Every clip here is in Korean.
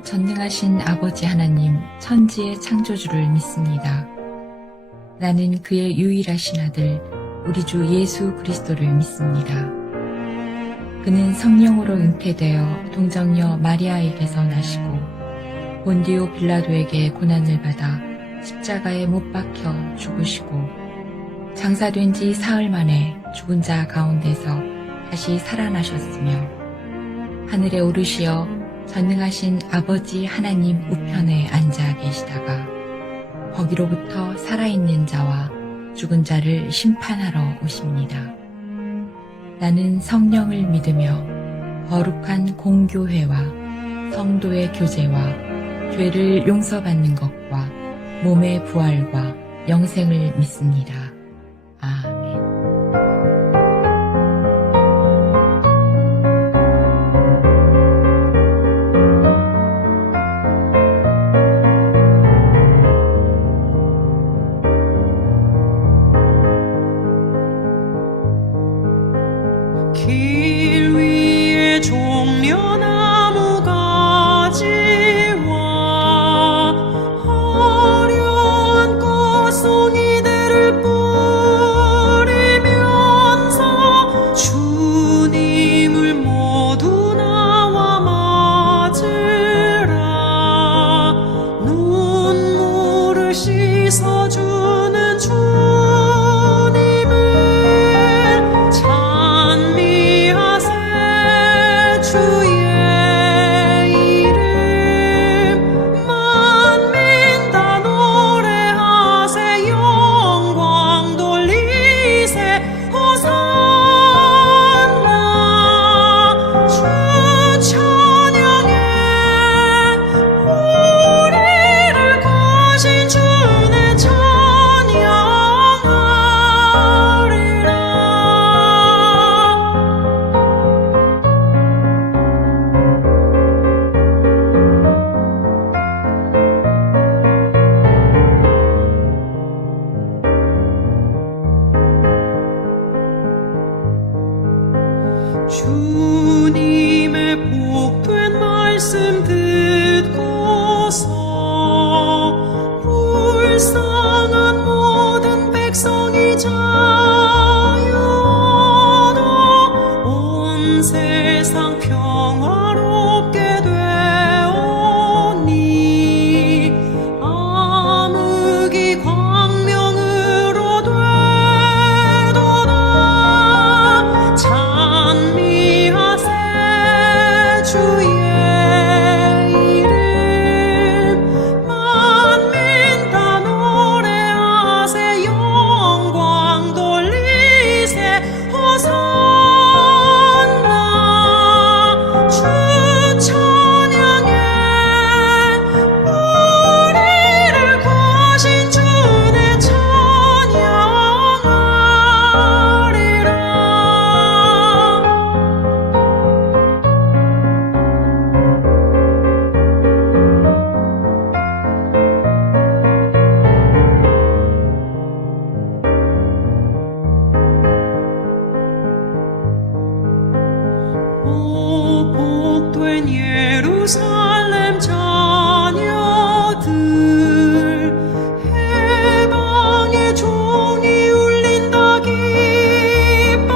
나는 전능하신 아버지 하나님 천지의 창조주를 믿습니다. 나는 그의 유일하신 아들 우리 주 예수 그리스도를 믿습니다. 그는 성령으로 잉태되어 동정녀 마리아에게서 나시고 본디오 빌라도에게 고난을 받아 십자가에 못 박혀 죽으시고 장사된 지 사흘 만에 죽은 자 가운데서 다시 살아나셨으며 하늘에 오르시어 전능하신 아버지 하나님 우편에 앉아 계시다가 거기로부터 살아있는 자와 죽은 자를 심판하러 오십니다. 나는 성령을 믿으며 거룩한 공교회와 성도의 교제와 죄를 용서받는 것과 몸의 부활과 영생을 믿습니다. 아멘. 길 위에 종려나무 가지와 화려한 꽃송이들을 뿌리면서 주님을 모두 나와 맞으라. 눈물을 씻어주는 주님을 주의 이름 만민 다 노래하세. 영광 돌리세. 호산나. 주 찬양해. 우리를 구하신 주의 찬양하리라. 주님의 복된 말씀 듣고서 불쌍한 모든 백성이 자유도 온 세상 평화롭게 되오니 암흑이 광명으로 되도다. 찬미하세 주의 이름 만민 다 노래하세. 영광 돌리세. 호산나. 주 찬양해. 우리를 구하신 주의 찬양하리라. 오 복된 예루살렘 자녀들, 해방의 종이 울린다 기뻐하라.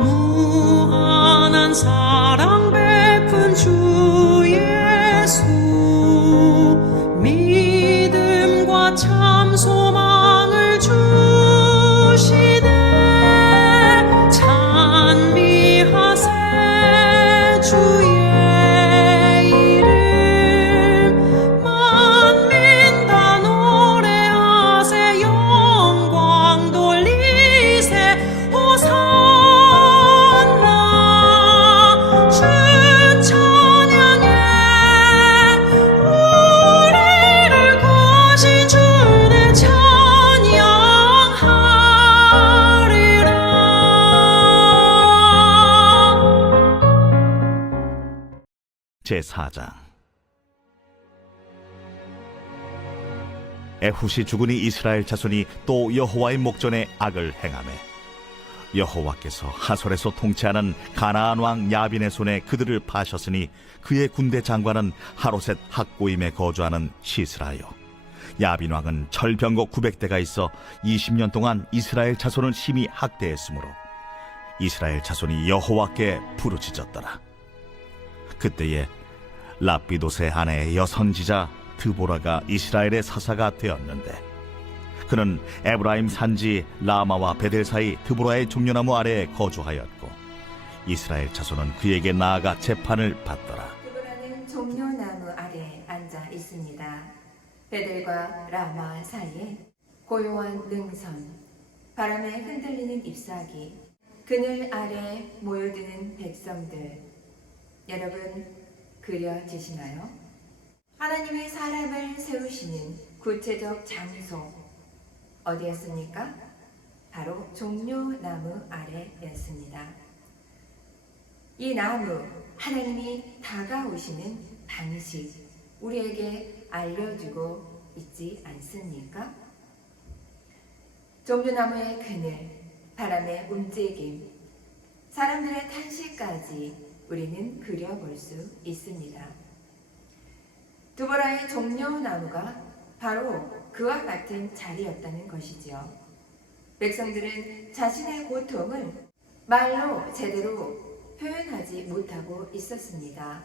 무한한 사랑 베푼 주 예수, 믿음과 참 소망을 주시네. 찬미하세 주의 이름 만민 다 노래하세. 영광 돌리세. 호산나. 주 찬양해. 우리를 구하신 주의 찬양하리라. 제4장. 에훗이 죽으니 이스라엘 자손이 또 여호와의 목전에 악을 행하매 여호와께서 하솔에서 통치하는 가나안 왕 야빈의 손에 그들을 파셨으니 그의 군대 장관은 하로셋 학고임에 거주하는 시스라요. 야빈 왕은 철병거 900대가 있어 20년 동안 이스라엘 자손을 심히 학대했으므로 이스라엘 자손이 여호와께 부르짖었더라. 그때에 랍비돗의 아내 여선지자 드보라가 이스라엘의 사사가 되었는데 그는 에브라임 산지 라마와 베델 사이 드보라의 종려나무 아래에 거주하였고 이스라엘 자손은 그에게 나아가 재판을 받더라. 드보라는 종려나무 아래에 앉아 있습니다. 베델과 라마 사이에 고요한 능선, 바람에 흔들리는 잎사귀, 그늘 아래 모여드는 백성들. 여러분 그려지시나요? 하나님의 사람을 세우시는 구체적 장소 어디였습니까? 바로 종려나무 아래였습니다. 이 나무, 하나님이 다가오시는 방식 우리에게 알려주고 있지 않습니까? 종려나무의 그늘, 바람의 움직임, 사람들의 탄식까지 우리는 그려볼 수 있습니다. 드보라의 종려나무가 바로 그와 같은 자리였다는 것이지요. 백성들은 자신의 고통을 말로 제대로 표현하지 못하고 있었습니다.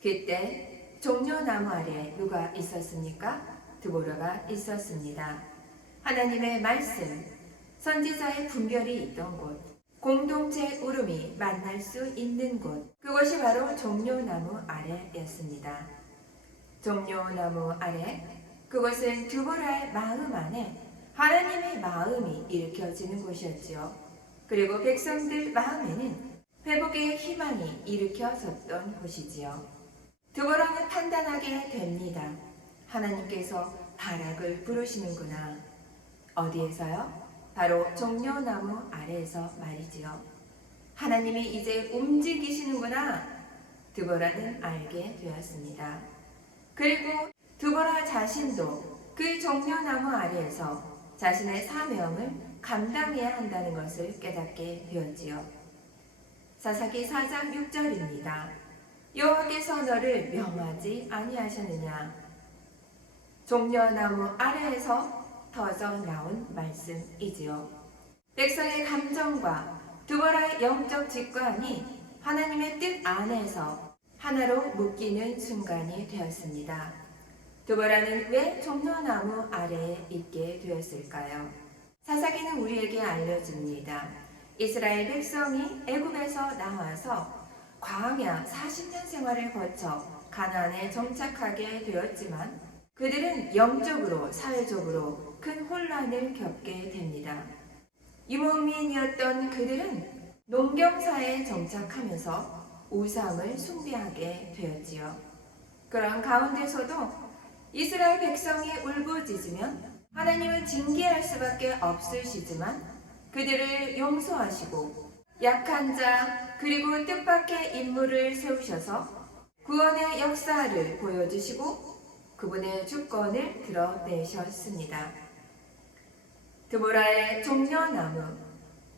그때 종려나무 아래 누가 있었습니까? 드보라가 있었습니다. 하나님의 말씀, 선지자의 분별이 있던 곳, 공동체 울음이 만날 수 있는 곳, 그것이 바로 종려나무 아래였습니다. 종려나무 아래, 그것은 드보라의 마음 안에 하나님의 마음이 일으켜지는 곳이었지요. 그리고 백성들 마음에는 회복의 희망이 일으켜졌던 곳이지요. 드보라는 판단하게 됩니다. 하나님께서 바락을 부르시는구나. 어디에서요? 바로 종려나무 아래에서 말이지요. 하나님이 이제 움직이시는구나. 드보라는 알게 되었습니다. 그리고 드보라 자신도 그 종려나무 아래에서 자신의 사명을 감당해야 한다는 것을 깨닫게 되었지요. 사사기 4장 6절입니다. 여호와께서 너를 명하지 아니하셨느냐. 종려나무 아래에서 터져 나온 말씀이지요. 백성의 감정과 드보라의 영적 직관이 하나님의 뜻 안에서 하나로 묶이는 순간이 되었습니다. 드보라는 왜 종려나무 아래에 있게 되었을까요? 사사기는 우리에게 알려줍니다. 이스라엘 백성이 애굽에서 나와서 광야 40년 생활을 거쳐 가나안에 정착하게 되었지만 그들은 영적으로 사회적으로 큰 혼란을 겪게 됩니다. 유목민이었던 그들은 농경사에 정착하면서 우상을 숭배하게 되었지요. 그런 가운데서도 이스라엘 백성이 울부짖으면 하나님은 징계할 수밖에 없으시지만 그들을 용서하시고 약한 자 그리고 뜻밖의 인물을 세우셔서 구원의 역사를 보여주시고 그분의 주권을 드러내셨습니다. 드보라의 종려나무,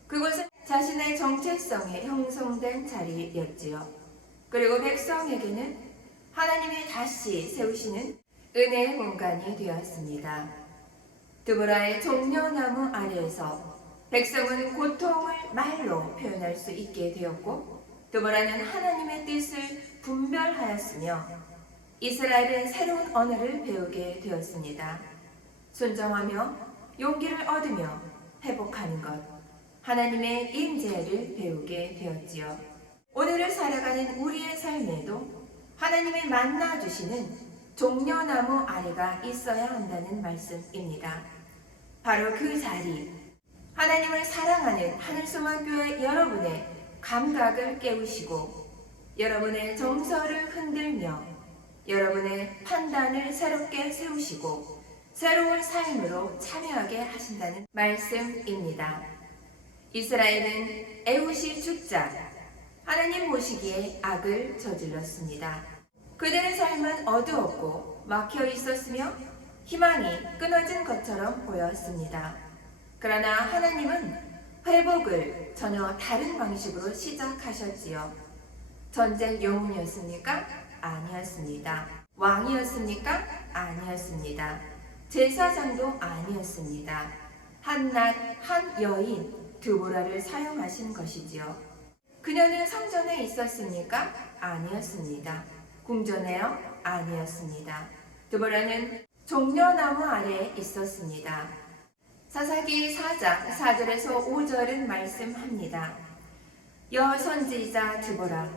그곳은 자신의 정체성이 형성된 자리였지요. 그리고 백성에게는 하나님이 다시 세우시는 은혜의 공간이 되었습니다. 드보라의 종려나무 아래에서 백성은 고통을 말로 표현할 수 있게 되었고 드보라는 하나님의 뜻을 분별하였으며 이스라엘은 새로운 언어를 배우게 되었습니다. 순종하며 용기를 얻으며 회복하는 것, 하나님의 임재를 배우게 되었지요. 오늘을 살아가는 우리의 삶에도 하나님이 만나주시는 종려나무 아래가 있어야 한다는 말씀입니다. 바로 그 자리, 하나님을 사랑하는 하늘소망교회 여러분의 감각을 깨우시고 여러분의 정서를 흔들며 여러분의 판단을 새롭게 세우시고 새로운 삶으로 참여하게 하신다는 말씀입니다. 이스라엘은 에훗이 죽자 하나님 보시기에 악을 저질렀습니다. 그들의 삶은 어두웠고 막혀 있었으며 희망이 끊어진 것처럼 보였습니다. 그러나 하나님은 회복을 전혀 다른 방식으로 시작하셨지요. 전쟁 영웅이었습니까? 아니었습니다. 왕이었습니까? 아니었습니다. 제사장도 아니었습니다. 한낱 한 여인 드보라를 사용하신 것이지요. 그녀는 성전에 있었습니까? 아니었습니다. 궁전에요? 아니었습니다. 드보라는 종려나무 아래에 있었습니다. 사사기 4장 4절에서 5절은 말씀합니다. 여선지자 드보라,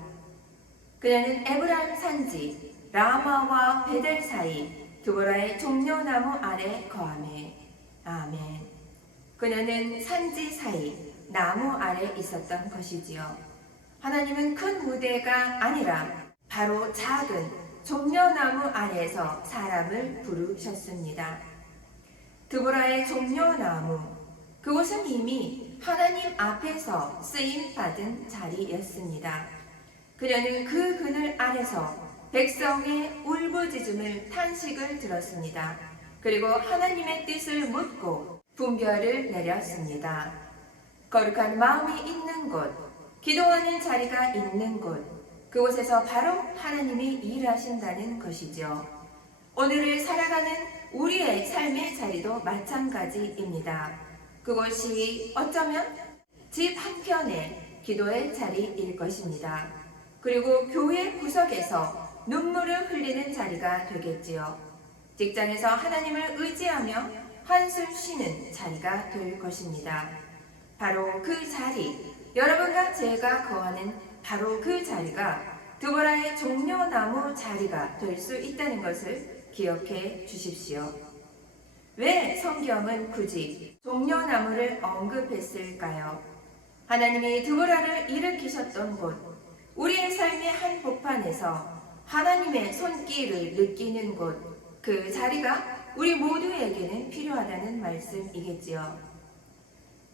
그녀는 에브라임 산지 라마와 베델 사이 드보라의 종려나무 아래 거하매. 아멘. 그녀는 산지 사이 나무 아래 있었던 것이지요. 하나님은 큰 무대가 아니라 바로 작은 종려나무 아래에서 사람을 부르셨습니다. 드보라의 종려나무, 그곳은 이미 하나님 앞에서 쓰임받은 자리였습니다. 그녀는 그 그늘 아래서 백성의 울부짖음을 탄식을 들었습니다. 그리고 하나님의 뜻을 묻고 분별을 내렸습니다. 거룩한 마음이 있는 곳, 기도하는 자리가 있는 곳, 그곳에서 바로 하나님이 일하신다는 것이죠. 오늘을 살아가는 우리의 삶의 자리도 마찬가지입니다. 그것이 어쩌면 집 한켠의 기도의 자리일 것입니다. 그리고 교회 구석에서 눈물을 흘리는 자리가 되겠지요. 직장에서 하나님을 의지하며 한숨 쉬는 자리가 될 것입니다. 바로 그 자리, 여러분과 제가 거하는 바로 그 자리가 드보라의 종려나무 자리가 될 수 있다는 것을 기억해 주십시오. 왜 성경은 굳이 종려나무를 언급했을까요? 하나님이 드보라를 일으키셨던 곳, 우리의 삶의 한복판에서 하나님의 손길을 느끼는 곳, 그 자리가 우리 모두에게는 필요하다는 말씀이겠지요.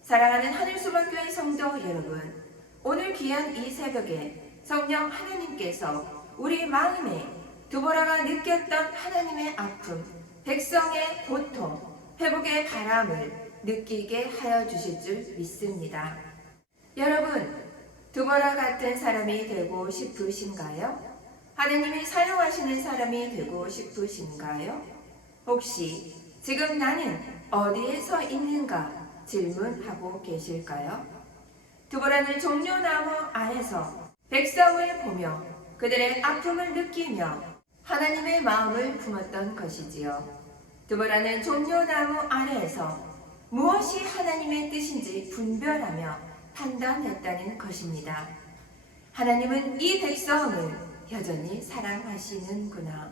사랑하는 하늘소망교회 성도 여러분, 오늘 귀한 이 새벽에 성령 하나님께서 우리 마음에 드보라가 느꼈던 하나님의 아픔, 백성의 고통, 회복의 바람을 느끼게 하여 주실 줄 믿습니다. 여러분, 드보라 같은 사람이 되고 싶으신가요? 하나님이 사용하시는 사람이 되고 싶으신가요? 혹시 지금 나는 어디에 서 있는가 질문하고 계실까요? 드보라는 종려나무 아래서 백성을 보며 그들의 아픔을 느끼며 하나님의 마음을 품었던 것이지요. 드보라는 종려나무 아래에서 무엇이 하나님의 뜻인지 분별하며 판단했다는 것입니다. 하나님은 이 백성을 여전히 사랑하시는구나.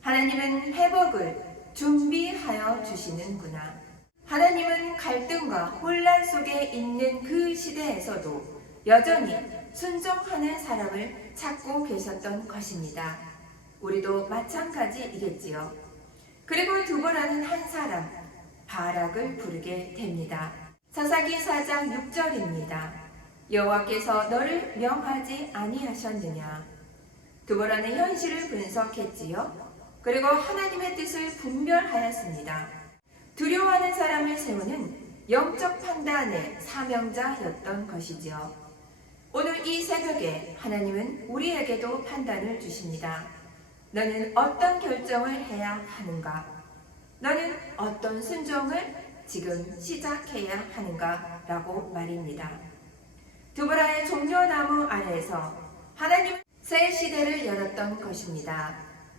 하나님은 회복을 준비하여 주시는구나. 하나님은 갈등과 혼란 속에 있는 그 시대에서도 여전히 순종하는 사람을 찾고 계셨던 것입니다. 우리도 마찬가지이겠지요. 그리고 드보라는 한 사람, 바락을 부르게 됩니다. 사사기 4장 6절입니다. 여호와께서 너를 명하지 아니하셨느냐. 드보라는 현실을 분석했지요. 그리고 하나님의 뜻을 분별하였습니다. 두려워하는 사람을 세우는 영적 판단의 사명자였던 것이지요. 오늘 이 새벽에 하나님은 우리에게도 판단을 주십니다. 너는 어떤 결정을 해야 하는가? 너는 어떤 순종을 지금 시작해야 하는가? 라고 말입니다. 드보라의 종려나무 아래에서 하나님은 새 시대를 열었던 것입니다.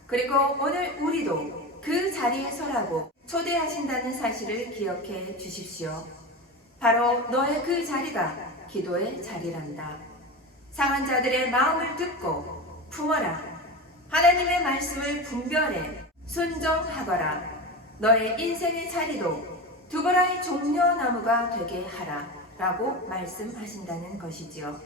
그리고 오늘 우리도 그 자리에 서라고 초대하신다는 사실을 기억해 주십시오. 바로 너의 그 자리가 기도의 자리란다. 상한 자들의 마음을 듣고 품어라. 하나님의 말씀을 분별해 순종하거라. 너의 인생의 자리도 드보라의 종려나무가 되게 하라 라고 말씀하신다는 것이지요.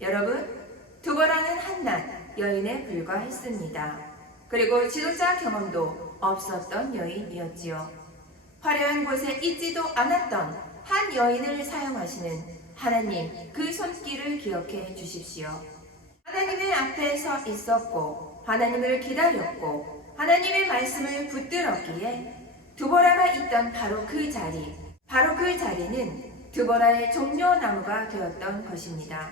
여러분, 드보라는 한낱 여인에 불과했습니다. 그리고 지도자 경험도 없었던 여인이었지요. 화려한 곳에 있지도 않았던 한 여인을 사용하시는 하나님 그 손길을 기억해 주십시오. 하나님의 앞에 서 있었고 하나님을 기다렸고 하나님의 말씀을 붙들었기에 드보라가 있던 바로 그 자리는 드보라의 종려나무가 되었던 것입니다.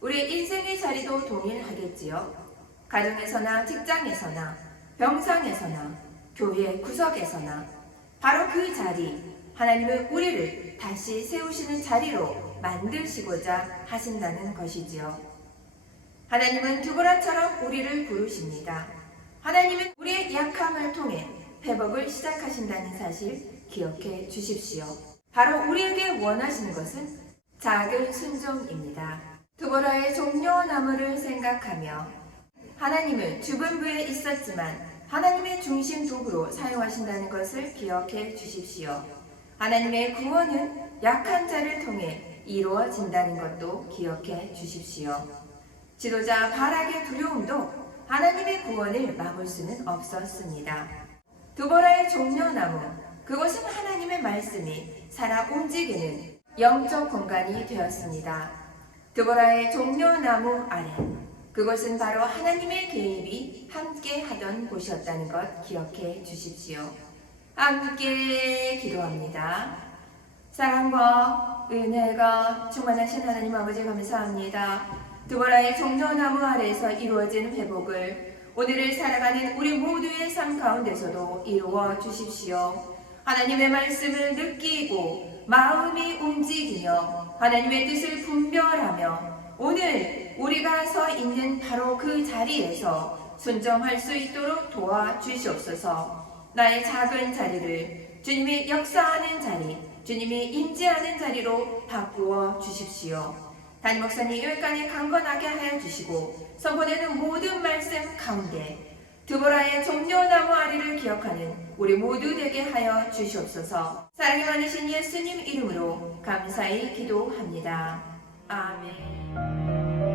우리 인생의 자리도 동일하겠지요. 가정에서나 직장에서나 병상에서나 교회 구석에서나 바로 그 자리, 하나님은 우리를 다시 세우시는 자리로 만드시고자 하신다는 것이지요. 하나님은 드보라처럼 우리를 부르십니다. 하나님은 우리의 약함을 통해 회복을 시작하신다는 사실 기억해 주십시오. 바로 우리에게 원하시는 것은 작은 순종입니다. 드보라의 종려나무를 생각하며 하나님은 주변부에 있었지만 하나님의 중심 도구로 사용하신다는 것을 기억해 주십시오. 하나님의 구원은 약한 자를 통해 이루어진다는 것도 기억해 주십시오. 지도자 바락의 두려움도 하나님의 구원을 막을 수는 없었습니다. 드보라의 종려나무, 그것은 하나님의 말씀이 살아 움직이는 영적 공간이 되었습니다. 드보라의 종려나무 아래, 그것은 바로 하나님의 개입이 함께 하던 곳이었다는 것 기억해 주십시오. 함께 기도합니다. 사랑과 은혜가 충만하신 하나님 아버지 감사합니다. 드보라의 종려나무 아래에서 이루어진 회복을 오늘을 살아가는 우리 모두의 삶 가운데서도 이루어 주십시오. 하나님의 말씀을 느끼고 마음이 움직이며 하나님의 뜻을 분별하며 오늘 우리가 서 있는 바로 그 자리에서 순종할 수 있도록 도와주시옵소서. 나의 작은 자리를 주님이 역사하는 자리, 주님이 임재하는 자리로 바꾸어 주십시오. 담임 목사님 여기까지 강건하게 하여 주시고 선포되는 모든 말씀 가운데 드보라의 종려나무 아리를 기억하는 우리 모두 되게 하여 주시옵소서. 사랑이 많으신 예수님 이름으로 감사히 기도합니다. 아멘.